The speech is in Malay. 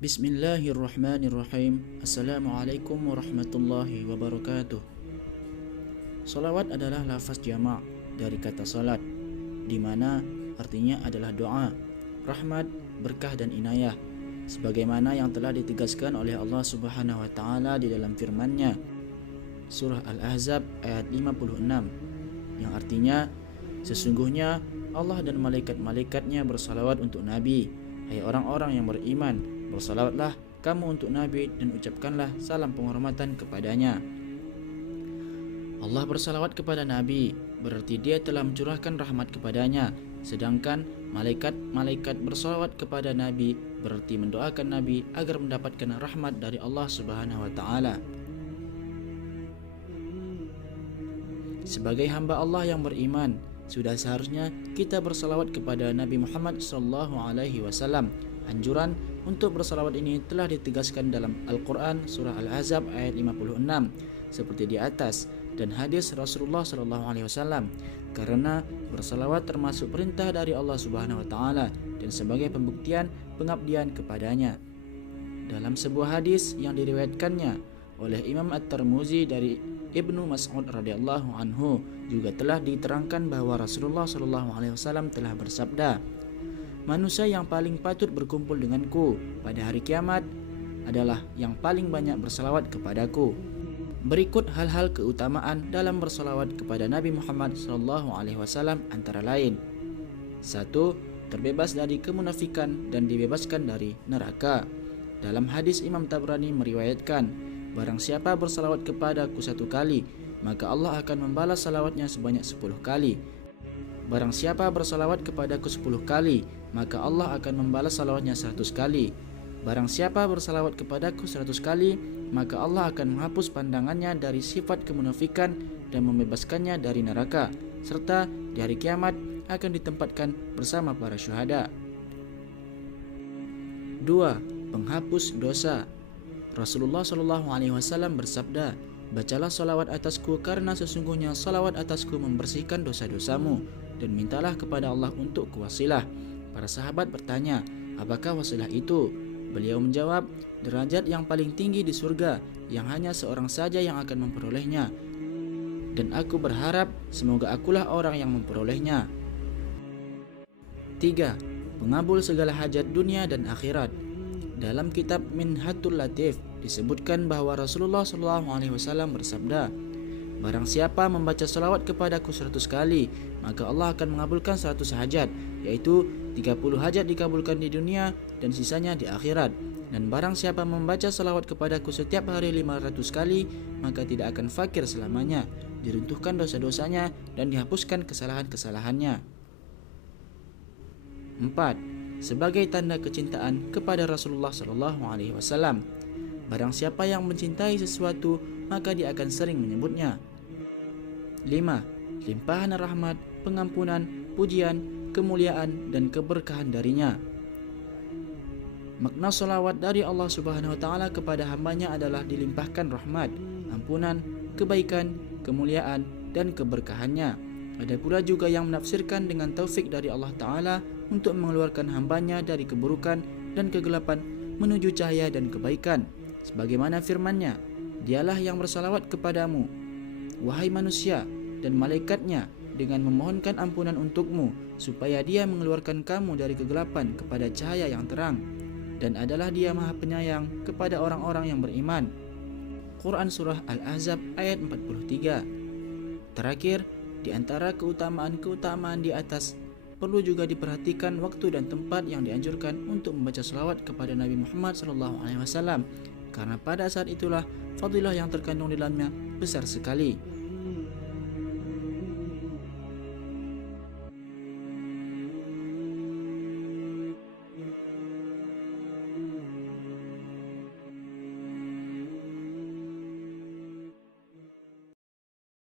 Bismillahirrahmanirrahim. Assalamualaikum warahmatullahi wabarakatuh. Salawat adalah lafaz jamak dari kata salat, di mana artinya adalah doa, rahmat, berkah dan inayah, sebagaimana yang telah ditegaskan oleh Allah Subhanahu wa taala di dalam firman-Nya Surah Al-Ahzab ayat 56, yang artinya, sesungguhnya Allah dan malaikat-malaikatnya bersalawat untuk Nabi. Hai orang-orang yang beriman, bersalawatlah kamu untuk Nabi dan ucapkanlah salam penghormatan kepadanya. Allah bersalawat kepada Nabi, berarti dia telah mencurahkan rahmat kepadanya. Sedangkan malaikat-malaikat bersalawat kepada Nabi, berarti mendoakan Nabi agar mendapatkan rahmat dari Allah Subhanahu wa taala. Sebagai hamba Allah yang beriman, sudah seharusnya kita bersalawat kepada Nabi Muhammad SAW. Anjuran untuk bersalawat ini telah ditegaskan dalam Al-Quran Surah Al-Ahzab ayat 56 seperti di atas, dan hadis Rasulullah SAW, karena bersalawat termasuk perintah dari Allah Subhanahu wa taala dan sebagai pembuktian pengabdian kepadanya. Dalam sebuah hadis yang diriwayatkannya oleh Imam At-Tirmizi dari Ibnu Mas'ud radhiyallahu anhu, juga telah diterangkan bahwa Rasulullah SAW telah bersabda, manusia yang paling patut berkumpul denganku pada hari kiamat adalah yang paling banyak bersalawat kepadaku. Berikut hal-hal keutamaan dalam bersalawat kepada Nabi Muhammad SAW antara lain: 1. Terbebas dari kemunafikan dan dibebaskan dari neraka. Dalam hadis Imam Tabrani meriwayatkan, barang siapa bersalawat kepadaku 1 kali, maka Allah akan membalas salawatnya sebanyak 10 kali. Barang siapa bersalawat kepadaku 10 kali, maka Allah akan membalas salawatnya 100 kali. Barang siapa bersalawat kepadaku 100 kali, maka Allah akan menghapus pandangannya dari sifat kemunafikan dan membebaskannya dari neraka, serta di hari kiamat akan ditempatkan bersama para syuhada. 2. Penghapus dosa. Rasulullah SAW bersabda, bacalah salawat atasku karena sesungguhnya salawat atasku membersihkan dosa-dosamu, dan mintalah kepada Allah untuk wasilah. Para sahabat bertanya, apakah wasilah itu? Beliau menjawab, derajat yang paling tinggi di surga yang hanya seorang saja yang akan memperolehnya, dan aku berharap semoga akulah orang yang memperolehnya. 3. Pengabul segala hajat dunia dan akhirat. Dalam kitab Minhatul Latif disebutkan bahwa Rasulullah SAW bersabda, barang siapa membaca salawat kepadaku 100 kali, maka Allah akan mengabulkan 100 hajat, yaitu 30 hajat dikabulkan di dunia dan sisanya di akhirat. Dan barang siapa membaca salawat kepadaku setiap hari 500 kali, maka tidak akan fakir selamanya, diruntuhkan dosa-dosanya dan dihapuskan kesalahan-kesalahannya. 4. Sebagai tanda kecintaan kepada Rasulullah SAW, barang siapa yang mencintai sesuatu, maka dia akan sering menyebutnya. 5. Limpahan rahmat, pengampunan, pujian, kemuliaan, dan keberkahan darinya. Makna salawat dari Allah Subhanahu wa taala kepada hambanya adalah dilimpahkan rahmat, ampunan, kebaikan, kemuliaan, dan keberkahannya. Ada pula juga yang menafsirkan dengan taufik dari Allah Ta'ala untuk mengeluarkan hambanya dari keburukan dan kegelapan menuju cahaya dan kebaikan, sebagaimana firman-Nya, dialah yang bersalawat kepadamu, wahai manusia, dan malaikatnya dengan memohonkan ampunan untukmu, supaya dia mengeluarkan kamu dari kegelapan kepada cahaya yang terang, dan adalah dia maha penyayang kepada orang-orang yang beriman. Quran Surah Al-Ahzab ayat 43. Terakhir, di antara keutamaan-keutamaan di atas, perlu juga diperhatikan waktu dan tempat yang dianjurkan untuk membaca salawat kepada Nabi Muhammad SAW, karena pada saat itulah fadilah yang terkandung di dalamnya besar sekali.